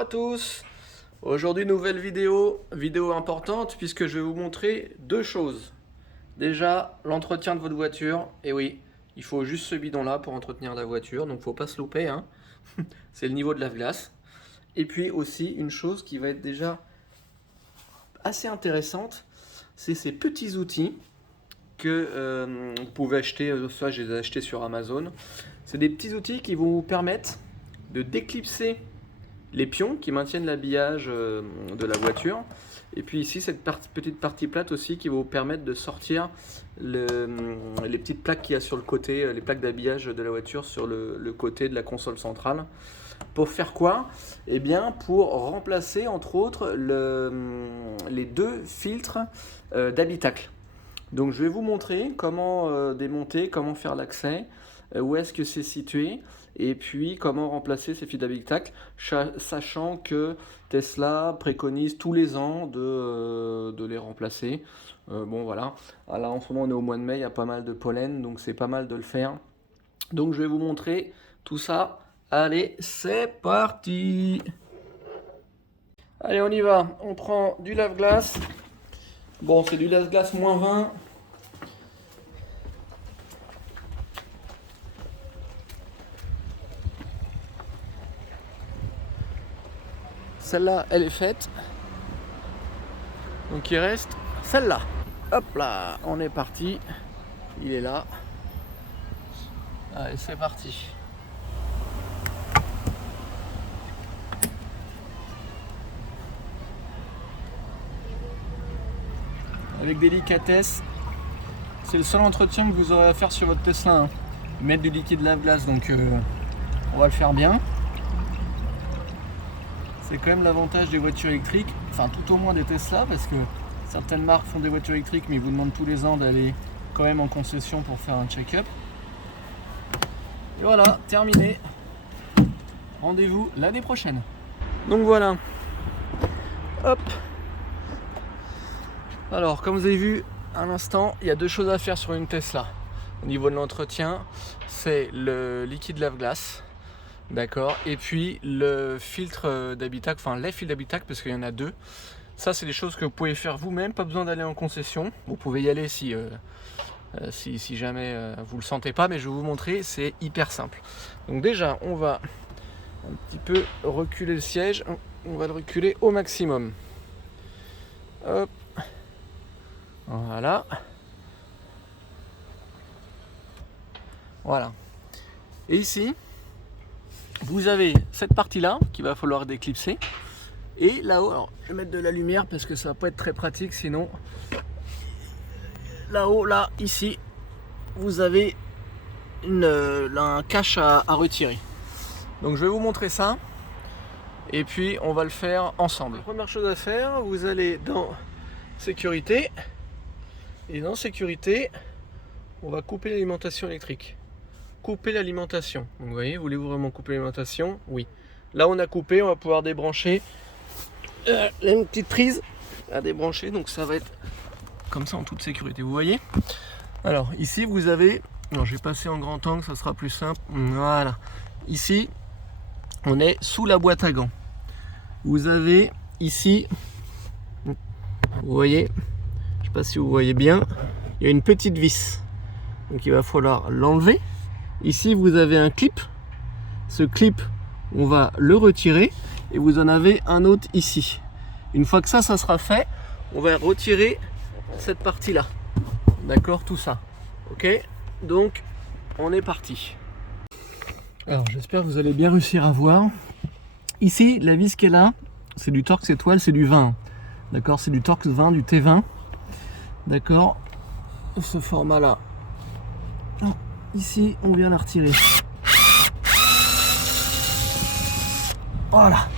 à tous. Aujourd'hui nouvelle vidéo importante puisque je vais vous montrer deux choses. Déjà l'entretien de votre voiture, et oui, il faut juste ce bidon là pour entretenir la voiture, donc faut pas se louper, hein. C'est le niveau de lave-glace. Et puis aussi une chose qui va être déjà assez intéressante, c'est ces petits outils que vous pouvez acheter, soit je les ai achetés sur Amazon. C'est des petits outils qui vont vous permettre de déclipser les pions qui maintiennent l'habillage de la voiture. Et puis ici, cette petite partie plate aussi qui va vous permettre de sortir les petites plaques qu'il y a sur le côté, les plaques d'habillage de la voiture sur le côté de la console centrale. Pour faire quoi? Eh bien, pour remplacer entre autres les deux filtres d'habitacle. Donc je vais vous montrer comment démonter, comment faire l'accès, où est-ce que c'est situé, et puis comment remplacer ces filtres d'habitacle, sachant que Tesla préconise tous les ans de les remplacer. Bon voilà, là en ce moment on est au mois de mai, il y a pas mal de pollen, donc c'est pas mal de le faire. Donc je vais vous montrer tout ça. Allez, c'est parti! Allez, on y va. On prend du lave-glace. Bon, c'est du lave-glace moins 20. Celle-là, elle est faite. Donc il reste celle-là. Hop là, on est parti. Il est là. Allez, c'est parti. Avec délicatesse. C'est le seul entretien que vous aurez à faire sur votre Tesla, hein. Mettre du liquide lave-glace, donc on va le faire bien. C'est quand même l'avantage des voitures électriques, enfin tout au moins des Tesla, parce que certaines marques font des voitures électriques mais ils vous demandent tous les ans d'aller quand même en concession pour faire un check-up. Et voilà, terminé. Rendez-vous l'année prochaine. Donc voilà. Hop. Alors, comme vous avez vu à l'instant, il y a deux choses à faire sur une Tesla. Au niveau de l'entretien, c'est le liquide lave-glace, d'accord, et puis le filtre d'habitacle, enfin les filtres d'habitacle, parce qu'il y en a deux. Ça, c'est des choses que vous pouvez faire vous-même, pas besoin d'aller en concession. Vous pouvez y aller si jamais vous le sentez pas, mais je vais vous montrer, c'est hyper simple. Donc déjà, on va un petit peu reculer le siège, on va le reculer au maximum. Hop. Voilà. Voilà. Et ici, vous avez cette partie-là qu'il va falloir déclipser. Et là-haut, alors je vais mettre de la lumière parce que ça va pas être très pratique sinon. Là-haut, là, ici, vous avez un cache à retirer. Donc je vais vous montrer ça. Et puis on va le faire ensemble. Première chose à faire, vous allez dans sécurité. Et dans sécurité, on va couper l'alimentation électrique. Couper l'alimentation. Donc vous voyez, voulez-vous vraiment couper l'alimentation? Oui. Là on a coupé, on va pouvoir débrancher une petite prise à débrancher. Donc ça va être comme ça en toute sécurité. Vous voyez? Alors ici vous avez... Non, je vais passer en grand angle, ça sera plus simple. Voilà. Ici, on est sous la boîte à gants. Vous avez ici... Vous voyez? Je ne sais pas si vous voyez bien, il y a une petite vis, donc il va falloir l'enlever. Ici vous avez un clip, ce clip on va le retirer et vous en avez un autre ici. Une fois que ça sera fait, on va retirer cette partie là, d'accord, tout ça, ok, donc on est parti. Alors j'espère que vous allez bien réussir à voir. Ici la vis qui est là, c'est du Torx étoile, c'est du 20, d'accord, c'est du Torx 20, du T20. D'accord, ce format là. Ici, on vient la retirer. Voilà.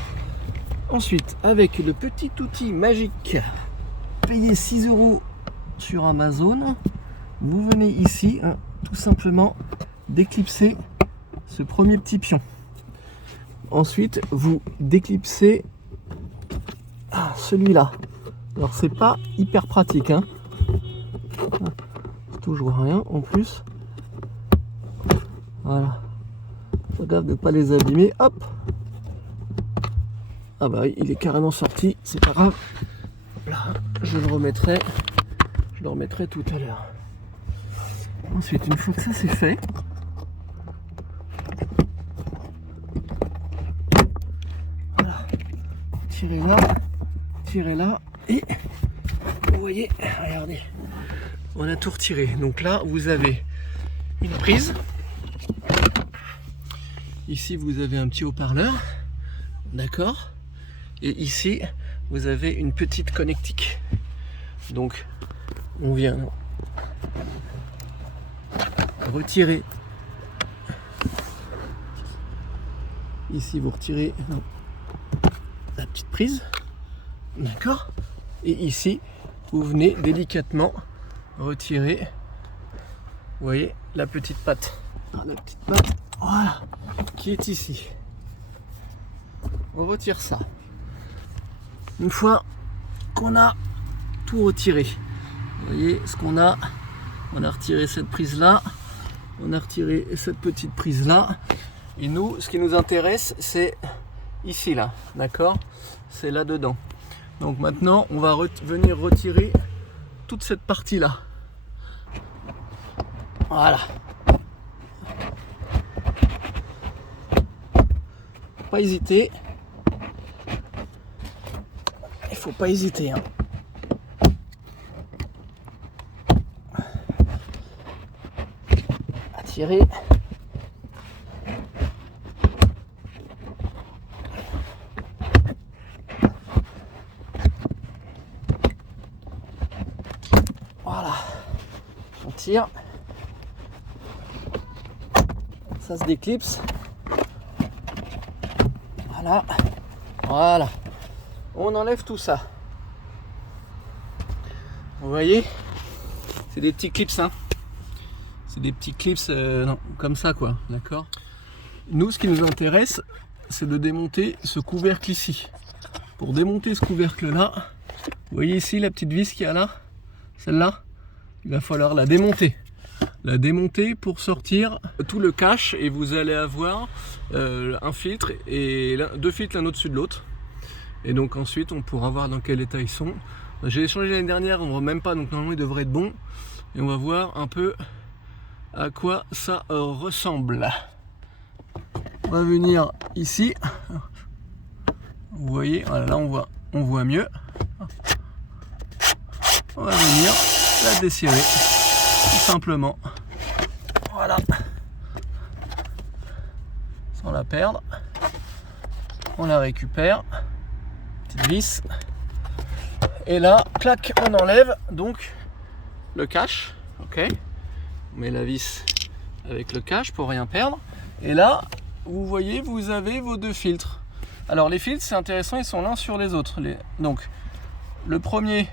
Ensuite, avec le petit outil magique, payé 6 € sur Amazon, vous venez ici, hein, tout simplement déclipser ce premier petit pion. Ensuite, vous déclipsez celui-là. Alors, c'est pas hyper pratique, hein. Toujours rien en plus. Voilà. Faut gaffe de ne pas les abîmer. Hop. Ah bah oui, il est carrément sorti, c'est pas grave. Là, je le remettrai tout à l'heure. Ensuite, une fois que ça c'est fait, voilà, tirez là, et vous voyez, regardez, on a tout retiré. Donc là, vous avez une prise. Ici, vous avez un petit haut-parleur, d'accord. Et ici, vous avez une petite connectique. Donc, on vient retirer. Ici, vous retirez la petite prise, d'accord. Et ici, vous venez délicatement retirer, vous voyez, la petite patte. La petite patte, voilà, qui est ici. On retire ça. Une fois qu'on a tout retiré, vous voyez ce qu'on a. On a retiré cette prise là, on a retiré cette petite prise là. Et nous, ce qui nous intéresse, c'est ici là, d'accord. C'est là dedans. Donc maintenant, on va venir retirer toute cette partie là. Voilà. Pas hésiter. Il faut pas hésiter, hein. À tirer. Voilà. On tire. Ça se déclipse. Voilà. Voilà. On enlève tout ça. Vous voyez, c'est des petits clips, hein. C'est des petits clips non, comme ça, quoi, d'accord. Nous, ce qui nous intéresse, c'est de démonter ce couvercle ici. Pour démonter ce couvercle là, vous voyez ici la petite vis qu'il y a là, celle-là, il va falloir la démonter. La démonter pour sortir tout le cache, et vous allez avoir un filtre et deux filtres l'un au-dessus de l'autre. Et donc ensuite on pourra voir dans quel état ils sont. J'ai échangé l'année dernière, on ne voit même pas, donc normalement ils devraient être bons. Et on va voir un peu à quoi ça ressemble. On va venir ici. Vous voyez, voilà, là on voit mieux. On va venir la desserrer, tout simplement. Voilà. Sans la perdre. On la récupère. Petite vis. Et là, clac, on enlève donc le cache. Ok. On met la vis avec le cache pour rien perdre. Et là, vous voyez, vous avez vos deux filtres. Alors les filtres, c'est intéressant, ils sont l'un sur les autres. Donc, le premier,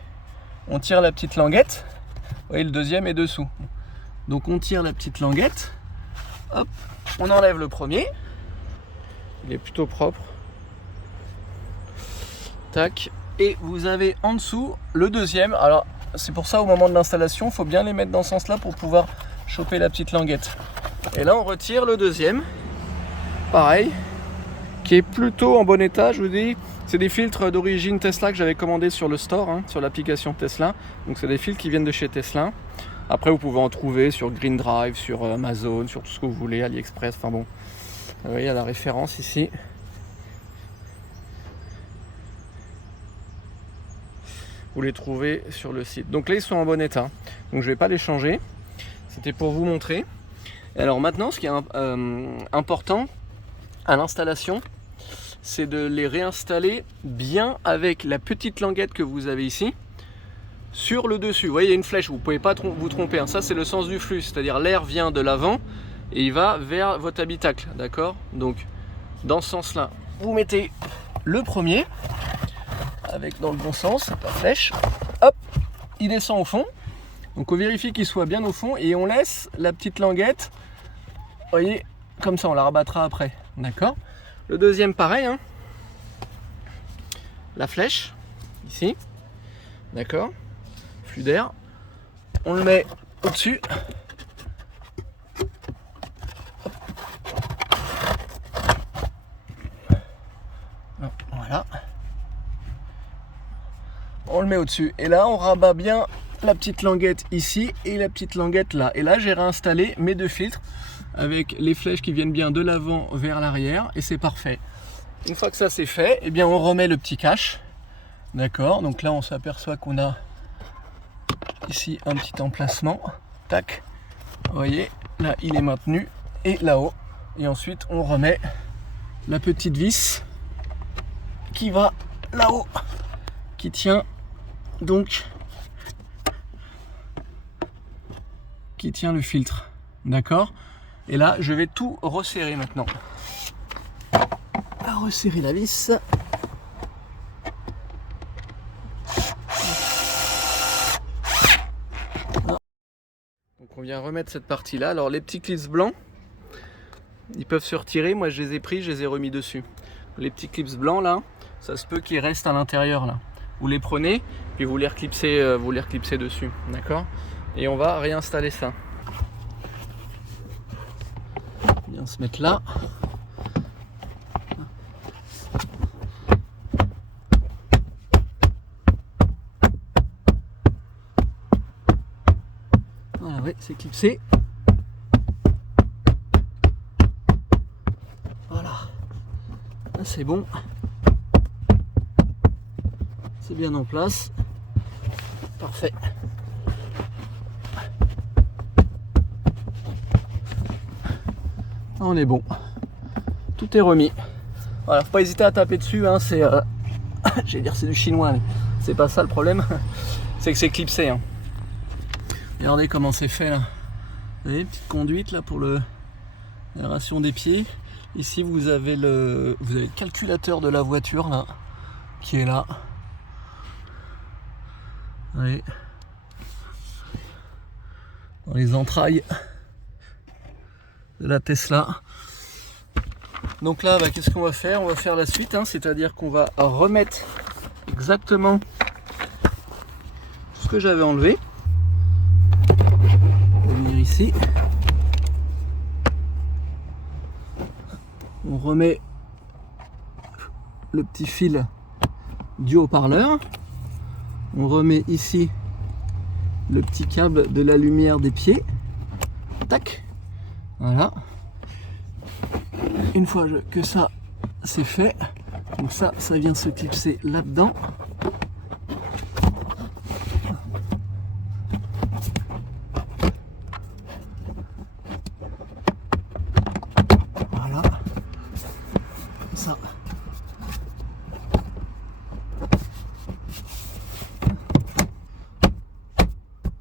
on tire la petite languette. Vous voyez, le deuxième est dessous. Donc on tire la petite languette. Hop, on enlève le premier. Il est plutôt propre. Tac. Et vous avez en dessous le deuxième. Alors, c'est pour ça, au moment de l'installation, il faut bien les mettre dans ce sens-là pour pouvoir choper la petite languette. Et là, on retire le deuxième. Pareil. Qui est plutôt en bon état, je vous dis. C'est des filtres d'origine Tesla que j'avais commandé sur le store, hein, sur l'application Tesla. Donc c'est des filtres qui viennent de chez Tesla. Après vous pouvez en trouver sur Green Drive, sur Amazon, sur tout ce que vous voulez, AliExpress, enfin bon. Vous voyez, il y a la référence ici. Vous les trouvez sur le site. Donc là ils sont en bon état. Donc je ne vais pas les changer. C'était pour vous montrer. Et alors maintenant, ce qui est important à l'installation, c'est de les réinstaller bien avec la petite languette que vous avez ici sur le dessus. Vous voyez, il y a une flèche, vous ne pouvez pas vous tromper, hein. Ça c'est le sens du flux, c'est-à-dire l'air vient de l'avant et il va vers votre habitacle, d'accord. Donc dans ce sens là, vous mettez le premier avec dans le bon sens la flèche, hop, il descend au fond. Donc on vérifie qu'il soit bien au fond et on laisse la petite languette, vous voyez, comme ça, on la rabattra après, d'accord. Le deuxième pareil, hein. La flèche ici, d'accord, flux d'air, on le met au-dessus. Voilà, met au-dessus. Et là, on rabat bien la petite languette ici et la petite languette là. Et là, j'ai réinstallé mes deux filtres avec les flèches qui viennent bien de l'avant vers l'arrière et c'est parfait. Une fois que ça c'est fait, eh bien on remet le petit cache. D'accord, donc là on s'aperçoit qu'on a ici un petit emplacement. Tac, vous voyez, là il est maintenu et là-haut. Et ensuite on remet la petite vis qui va là-haut, qui tient donc, qui tient le filtre. D'accord? Et là, je vais tout resserrer maintenant. À resserrer la vis. Donc on vient remettre cette partie-là. Alors les petits clips blancs, ils peuvent se retirer. Moi je les ai pris, je les ai remis dessus. Les petits clips blancs là, ça se peut qu'ils restent à l'intérieur là. Vous les prenez, puis vous les reclipsez dessus. D'accord? Et on va réinstaller ça. Bien se mettre là. Voilà, ouais, c'est clipsé. Voilà. Là, c'est bon. C'est bien en place. Parfait. On est bon. Tout est remis. Voilà, faut pas hésiter à taper dessus, hein, c'est j'allais dire c'est du chinois, mais c'est pas ça le problème. C'est que c'est clipsé. Hein. Regardez comment c'est fait là. Vous voyez, petite conduite là pour l'aération des pieds. Ici vous avez le calculateur de la voiture là, qui est là. Vous voyez. Dans les entrailles de la Tesla. Donc là, bah, qu'est-ce qu'on va faire? On va faire la suite, hein, c'est-à-dire qu'on va remettre exactement ce que j'avais enlevé. On va venir ici. On remet le petit fil du haut-parleur. On remet ici le petit câble de la lumière des pieds. Tac. Voilà. Une fois que ça c'est fait, donc ça vient se clipser là-dedans. Voilà. Comme ça.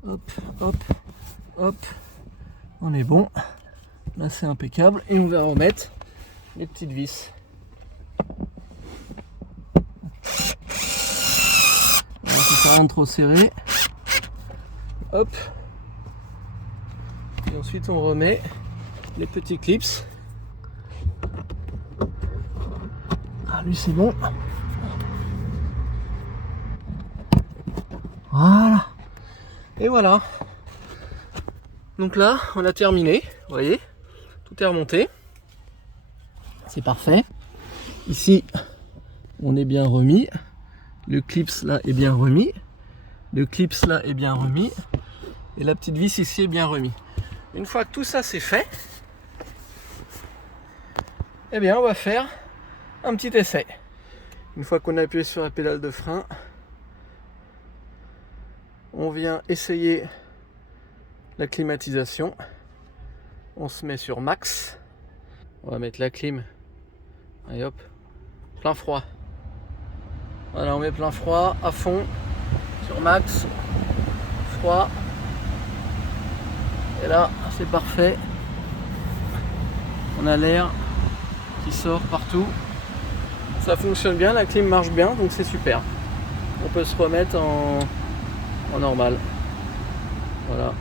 Hop, hop, hop. On est bon. Là c'est impeccable et on va remettre les petites vis. Voilà, si ça rentre trop serré. Hop. Et ensuite on remet les petits clips. Ah lui c'est bon. Voilà. Et voilà. Donc là on a terminé. Vous voyez, tout est remonté. C'est parfait. Ici, on est bien remis. Le clips là est bien remis. Le clips là est bien remis. Et la petite vis ici est bien remis. Une fois que tout ça c'est fait, eh bien on va faire un petit essai. Une fois qu'on a appuyé sur la pédale de frein, on vient essayer la climatisation. On se met sur max. On va mettre la clim. Allez hop, plein froid. Voilà, on met plein froid à fond sur max, froid. Et là, c'est parfait. On a l'air qui sort partout. Ça fonctionne bien, la clim marche bien, donc c'est super. On peut se remettre en normal. Voilà.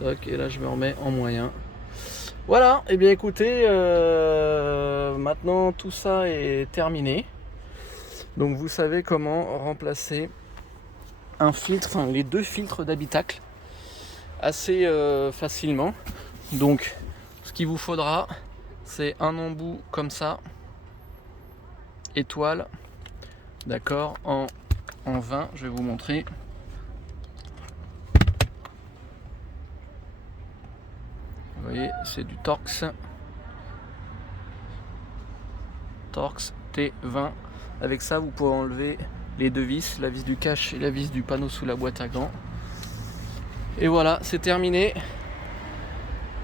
Toc, et là je me remets en moyen. Voilà, et bien écoutez, maintenant tout ça est terminé. Donc vous savez comment remplacer un filtre, enfin les deux filtres d'habitacle assez facilement. Donc ce qu'il vous faudra, c'est un embout comme ça, étoile, D'accord, en 20, je vais vous montrer. Vous voyez, c'est du Torx. Torx T20. Avec ça, vous pouvez enlever les deux vis, la vis du cache et la vis du panneau sous la boîte à gants. Et voilà, c'est terminé.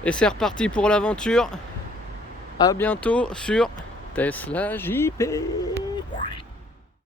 Et c'est reparti pour l'aventure. À bientôt sur Tesla JP.